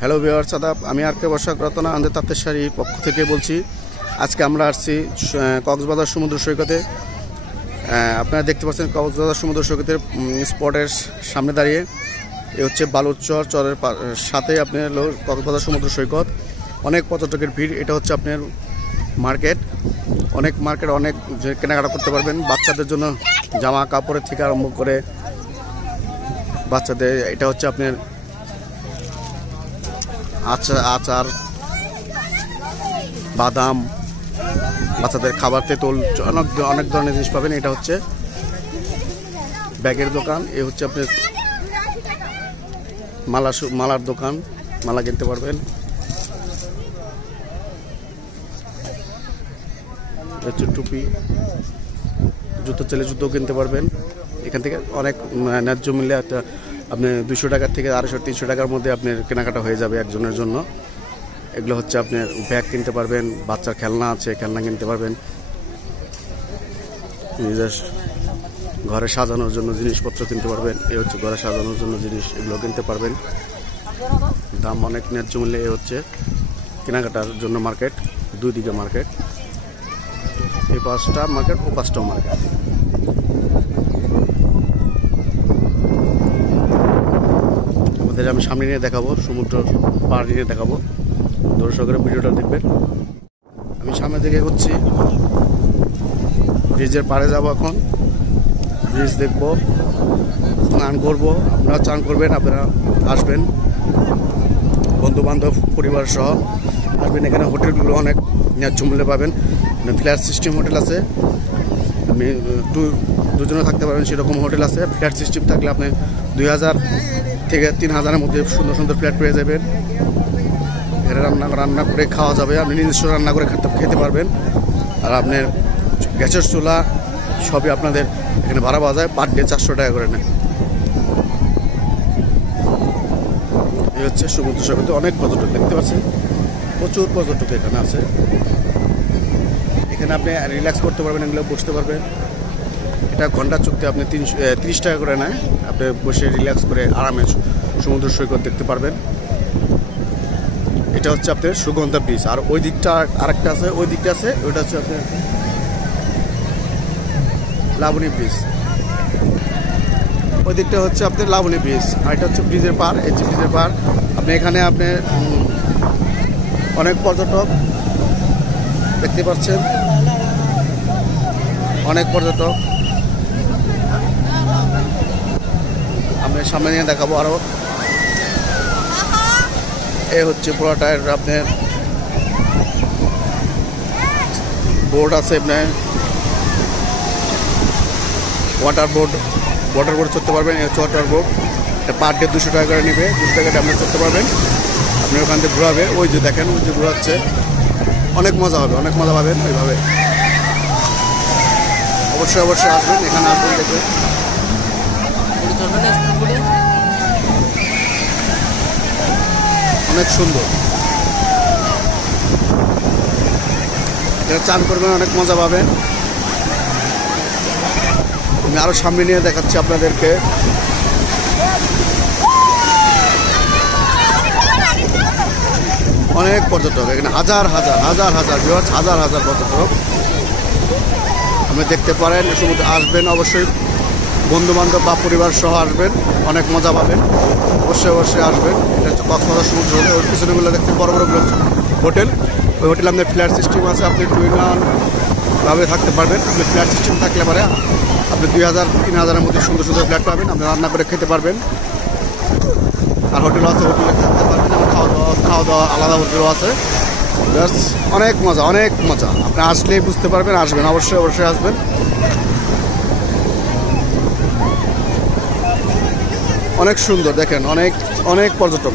Hello viewers, আদাব। আমি আর কে বসাক রতনা আমাদের তাঁতের শাড়ি পক্ষ থেকে বলছি। আজকে আমরা আসছি কক্সবাজার সমুদ্র সৈকতে। আপনারা দেখতে পাচ্ছেন কক্সবাজার সমুদ্র সৈকতের স্পটের সামনে দাঁড়িয়ে। এ হচ্ছে বালুরচর চরের সাথে আপনার কক্সবাজার সমুদ্র সৈকত। অনেক পর্যটকের ভিড়। এটা হচ্ছে আপনার মার্কেট, অনেক কেনাকাটা করতে পারবেন। বাচ্চাদের জন্য জামা কাপড়ের থেকে আরম্ভ করে বাচ্চাদের এটা হচ্ছে আপনার আচার, বাদাম, বাচ্চাদের খাবার, তেঁতুল, অনেক ধরনের জিনিস পাবেন। এটা হচ্ছে ব্যাগের দোকান। এ হচ্ছে আপনার মালার দোকান, মালা কিনতে পারবেন। হচ্ছে টুপি, জুতো চাইলে জুতো কিনতে পারবেন। এখান থেকে অনেক ন্যায্য মূল্যে একটা আপনি 200 টাকার থেকে 250-300 টাকার মধ্যে আপনার কেনাকাটা হয়ে যাবে একজনের জন্য। এগুলো হচ্ছে আপনার ব্যাগ কিনতে পারবেন, বাচ্চার খেলনা আছে, খেলনা কিনতে পারবেন। নিজের ঘরে সাজানোর জন্য জিনিসপত্র কিনতে পারবেন। এ হচ্ছে ঘরে সাজানোর জন্য জিনিস, এগুলো কিনতে পারবেন। দাম অনেক ন্যায্য মূল্যে। এ হচ্ছে কেনাকাটার জন্য মার্কেট, দুই দিকে মার্কেট। এই পাঁচটা মার্কেট, ও পাঁচটাও মার্কেট। আমাদের আমি সামনে নিয়ে দেখাবো, সমুদ্র পাড় নিয়ে দেখাবো। দর্শকের ভিডিওটা দেখবেন। আমি সামনে দিকে এগোচ্ছি, ব্রিজের পাড়ে যাবো। এখন ব্রিজ দেখবো, স্নান করবো। আপনারা চান করবেন, আপনারা আসবেন বন্ধু বান্ধব পরিবার সহ আসবেন। এখানে হোটেলগুলো অনেক ন্যায্য মূল্যে পাবেন। ফ্ল্যাট সিস্টেম হোটেল আছে, আপনি দুজনে থাকতে পারবেন সেরকম হোটেল আছে। ফ্ল্যাট সিস্টেম থাকলে আপনি 2000 থেকে 3000-এর মধ্যে সুন্দর সুন্দর ফ্ল্যাট পেয়ে যাবেন। এখানে রান্না করে খাওয়া যাবে, আপনি নিজস্ব রান্না করে খেতে পারবেন। আর আপনার গ্যাসের চুলা সবই আপনাদের এখানে ভাড়া পাওয়া যায়। পার ডে 400 টাকা করে নেয়। এই হচ্ছে সমুদ্র সৈকতে অনেক পর্যটক দেখতে পাচ্ছেন, প্রচুর পর্যটক এখানে আছে। এখানে আপনি রিল্যাক্স করতে পারবেন, এগুলো বসতে পারবেন। এটা ঘন্টা চুক্তি আপনি 30 টাকা করে নেয়। আপনি বসে রিল্যাক্স করে আরামে সমুদ্র সৈকত দেখতে পারবেন। এটা হচ্ছে আপনার সুগন্ধা ব্রিজ। আর ওই দিকটা আরেকটা আছে, ওই দিকটা আছে, ওইটা হচ্ছে আপনার লাবণী ব্রিজ। ওই দিকটা হচ্ছে আপনার লাবণী ব্রিজ, আর এটা হচ্ছে ব্রিজের পার। এই যে ব্রিজের পার, আপনি এখানে আপনি অনেক পর্যটক দেখতে পাচ্ছেন, অনেক পর্যটক। আমি সামনে নিয়ে দেখাবো আরো। এ হচ্ছে পুরোটার আপনার বোর্ড আছে, আপনার ওয়াটার বোর্ড চড়তে পারবেন। এই হচ্ছে ওয়াটার বোর্ড। এটা পার ডে 200 টাকা করে নেবে। 200 টাকাটা আপনি চড়তে পারবেন। আপনি ওখান থেকে ঘোরাবে, ওই যে দেখেন, ওই যে ঘোরাচ্ছে। অনেক মজা হবে, অনেক মজা পাবেন ওইভাবে। অবশ্যই আসবেন, এখানে আসবেন, দেখবেন অনেক সুন্দর। এটা চান করবেন, অনেক মজা পাবেন। আমি আরো সামনে নিয়ে দেখাচ্ছি আপনাদেরকে। অনেক পর্যটক এখানে, হাজার পর্যটক আপনি দেখতে পারেন। সমুদ্রে আসবেন, অবশ্যই বন্ধু বান্ধব বা পরিবার সহ আসবেন, অনেক মজা পাবেন। অবশ্যই আসবেন। এটা হচ্ছে কক্সবাজার সমুদ্র। ওই পিছনেগুলো দেখতে বড় হোটেল। ওই হোটেলে আপনার ফ্ল্যাট সিস্টেম আছে, আপনি 2-ভাবে থাকতে পারবেন। আপনি ফ্ল্যাট সিস্টেম থাকলে পরে আপনি 2000-3000-এর মধ্যে সুন্দর সুন্দর ফ্ল্যাট পাবেন। আপনি রান্না করে খেতে পারবেন। আর হোটেলও আছে, হোটেলে থাকতে পারবেন। খাওয়া দাওয়া আলাদা হোটেলও আছে। জাস্ট অনেক মজা। আপনি আসলেই বুঝতে পারবেন। আসবেন, অবশ্যই আসবেন। অনেক সুন্দর দেখেন, অনেক পর্যটক।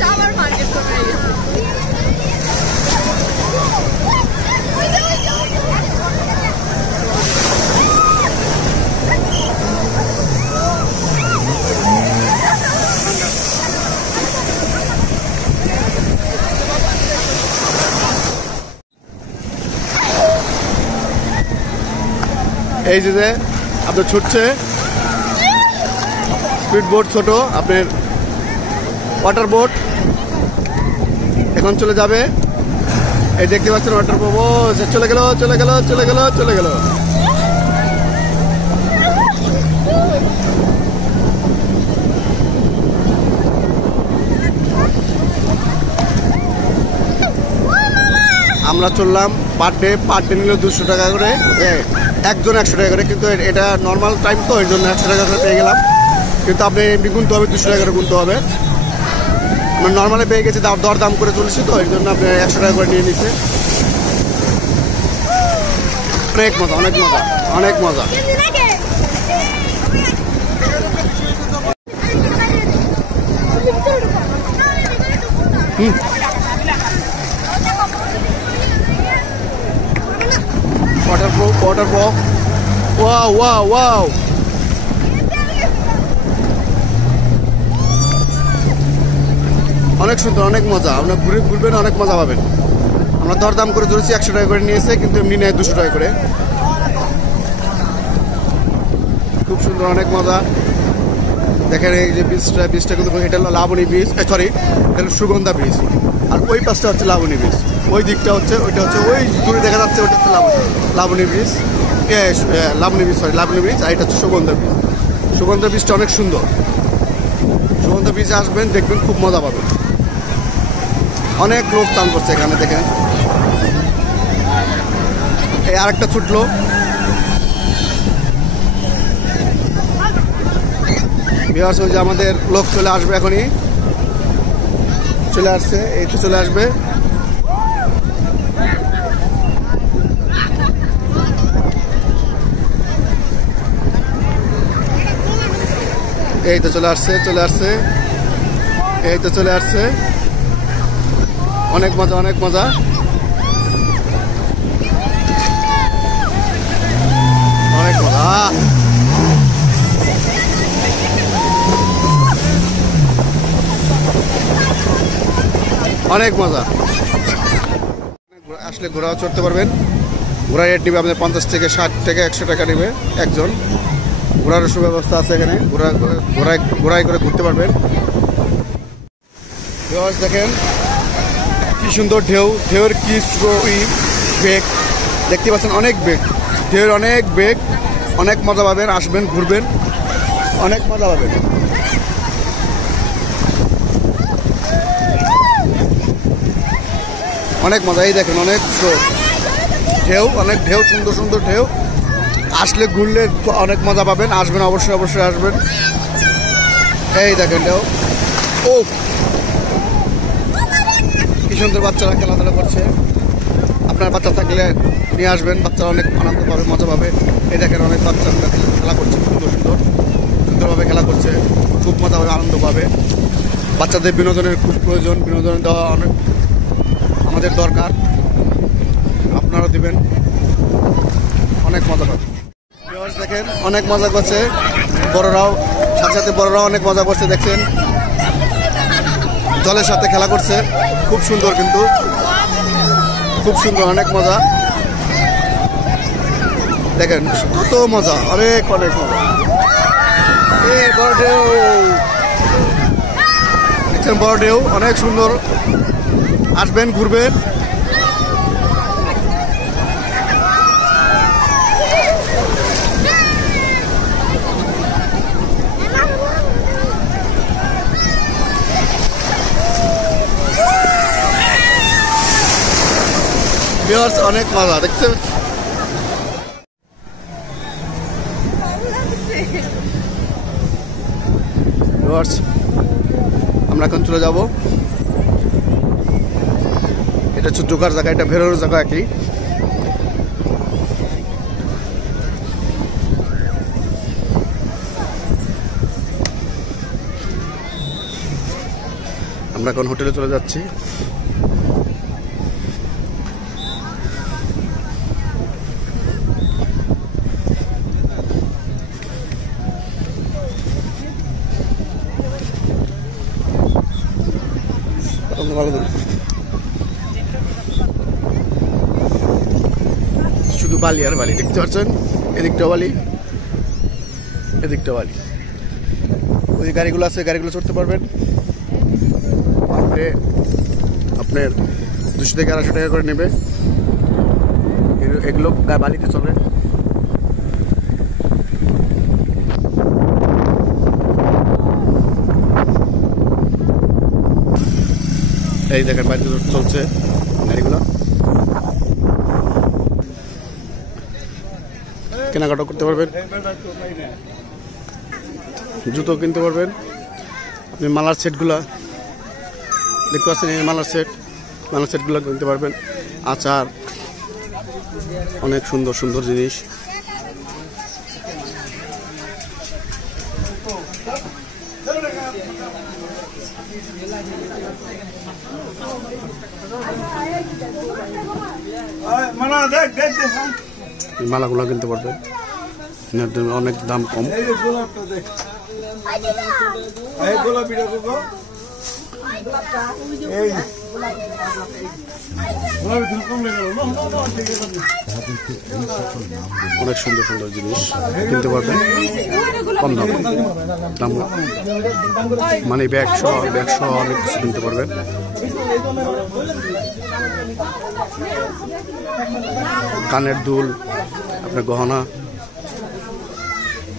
Chào এই যে আপনার ছুটছে স্পিড বোট, ছোট আপনার ওয়াটার বোট এখন চলে যাবে। এই দেখতে পাচ্ছেন ওয়াটার বোট চলে গেল চলে গেল চলে গেল চলে গেল। আমরা চললাম পার ডে নিল 200 টাকা করে, একজন 100 টাকা করে, কিন্তু এটা নর্মাল টাইম তো এর জন্য 100 টাকা করে পেয়ে গেলাম। কিন্তু আপনি এমনি গুনতে হবে 200 টাকা করে গুনতে হবে। আমরা নর্মালে পেয়ে গেছি, দর দাম করে চলেছি তো এর জন্য আপনি 100 টাকা করে নিয়ে নিচ্ছে। অনেক মজা অনেক মজা অনেক মজা। waterproof wow অনেক সুন্দর অনেক মজা। আপনার ঘুরবেন অনেক মজা পাবেন। আমরা দরদাম করে ধরেছি 100 টাকা করে নিয়েছে, কিন্তু এমনি নেয় 200 টাকা করে। খুব সুন্দর অনেক মজা। দেখেন এই যে বীজটা কিন্তু এটা হলো লাবণী বীজ, সরি এটা হলো সুগন্ধা বীজ। আর ওই পাশটা হচ্ছে লাবণী বীজ, ওই দিকটা হচ্ছে ওইটা হচ্ছে ওই দূরে দেখা যাচ্ছে ওইটা হচ্ছে লাবণী বীজ, লাবণী বীজ সরি লাবণী বীজ। আর এটা হচ্ছে সুগন্ধা বীজ। সুগন্ধা বীজটা অনেক সুন্দর। সুগন্ধা বীজে আসবেন দেখবেন খুব মজা পাবেন। অনেক লোক চান করছে এখানে দেখেন। এই আরেকটা ছুটলো। বিহার ওই যে আমাদের লোক চলে আসবে, এখনই চলে আসছে, এই তো চলে আসবে। এই তো চলে আসছে এই তো চলে আসছে। অনেক মজা অনেক মজা। অনেক মজা অনেক মজা। আসলে ঘোড়াও চড়তে পারবেন। ঘোড়া রেট নেবে আপনাদের 50 থেকে 60 থেকে 100 টাকা নেবে একজন। ঘোড়ার সুব্যবস্থা আছে এখানে, ঘোড়ায় করে ঘুরতে পারবেন। দেখেন কি সুন্দর ঢেউয়ের কি বেগ দেখতে পাচ্ছেন, অনেক বেগ, ঢেউয়ের অনেক বেগ। অনেক মজা পাবেন, আসবেন ঘুরবেন অনেক মজা পাবেন। অনেক মজা। এই দেখেন অনেক ঢেউ, অনেক ঢেউ, সুন্দর সুন্দর ঢেউ। আসলে ঘুরলে অনেক মজা পাবেন, আসবেন অবশ্যই অবশ্যই আসবেন। এই দেখেন ঢেউ। ও কি সুন্দর বাচ্চারা খেলাধুলা করছে। আপনার বাচ্চা থাকলে নিয়ে আসবেন, বাচ্চারা অনেক আনন্দ পাবে, মজা পাবে। এই দেখেন অনেক বাচ্চা খেলা করছে, সুন্দরভাবে খেলা করছে, খুব মজা পাবে, আনন্দ পাবে। বাচ্চাদের বিনোদনের খুব প্রয়োজন, বিনোদন দেওয়া অনেক আমাদের দরকার, আপনারা দিবেন, অনেক মজা পাবে। দেখেন অনেক মজা করছে বড়রাও, সাথে সাথে বড়রাও অনেক মজা করছে। দেখছেন জলের সাথে খেলা করছে, খুব সুন্দর, কিন্তু খুব সুন্দর, অনেক মজা। দেখেন কত মজা, অনেক অনেক মজা। এই বড় ঢেউ দেখছেন, বড় ঢেউ অনেক সুন্দর। আসবেন ঘুরবেন। অনেক মজা দেখছেন। আমরা এখন চলে যাব। এটা হচ্ছে ঢোকার জায়গা, এটা বেরোর জায়গা একই। আমরা এখন হোটেলে চলে যাচ্ছি। শুধু বালি আর বালি দেখতে পাচ্ছেন, এদিকটা বালি এদিকটা বালি। ওই যে গাড়িগুলো আছে গাড়িগুলো চড়তে পারবেন। আপনার 200 থেকে 250 টাকা করে নেবে। এগুলো বালিতে চলে। এই দেখেন বাড়িতে চলছে গাড়িগুলো। কেনাকাটা করতে পারবেন, জুতো কিনতে পারবেন। আপনি মালার সেটগুলা দেখতে পাচ্ছেন, এই মালার সেটগুলো কিনতে পারবেন। আচার, অনেক সুন্দর সুন্দর জিনিস। মালাগুলো কিনতে পারবেন, অনেক দাম কম। অনেক সুন্দর সুন্দর জিনিস কিনতে পারবেন কম দাম, মানে ব্যাগ সহ অনেক কিছু কিনতে পারবেন। কানের দুল, আপনার গহনা,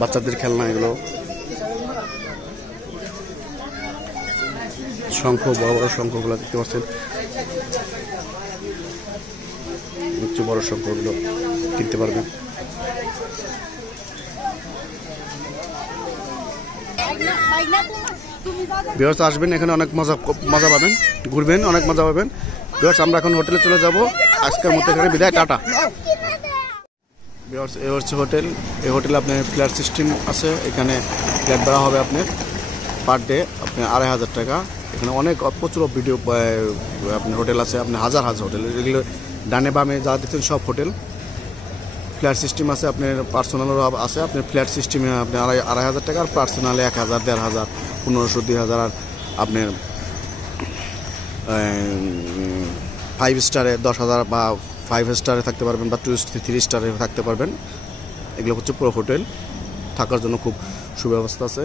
বাচ্চাদের খেলনা, এগুলো শঙ্খ, বড় বড় শঙ্খগুলো দেখতে পাচ্ছেন, হচ্ছে বড় শঙ্খগুলো কিনতে পারবেন। ভিউয়ার্স আসবেন, এখানে অনেক মজা পাবেন, ঘুরবেন, অনেক মজা পাবেন। ভিউয়ার্স আমরা এখন হোটেলে চলে যাব। আজকের মতো এখানে বিদায়, টাটা। ভিউয়ার্স এই হচ্ছে হোটেল। এই হোটেলে আপনার ফ্ল্যাট সিস্টেম আছে। এখানে ফ্ল্যাট ভাড়া হবে আপনার পার ডে আপনার 2500 টাকা। এখানে অনেক প্রচুর ভিডিও আপনার হোটেল আছে, আপনার হাজার হোটেল। এগুলো ডানে বামে যা দেখছেন সব হোটেল। ফ্ল্যাট সিস্টেম আছে, আপনার পার্সোনালও আছে। আপনার ফ্ল্যাট সিস্টেমে আপনি 2500 টাকা, আর পার্সোনালে 1000, 1500, 1500, 2000। আর আপনার 5 স্টারে 10,000 বা 5 স্টারে থাকতে পারবেন, বা 2, 3 স্টারে থাকতে পারবেন। এগুলো হচ্ছে পুরো হোটেল, থাকার জন্য খুব সুব্যবস্থা আছে।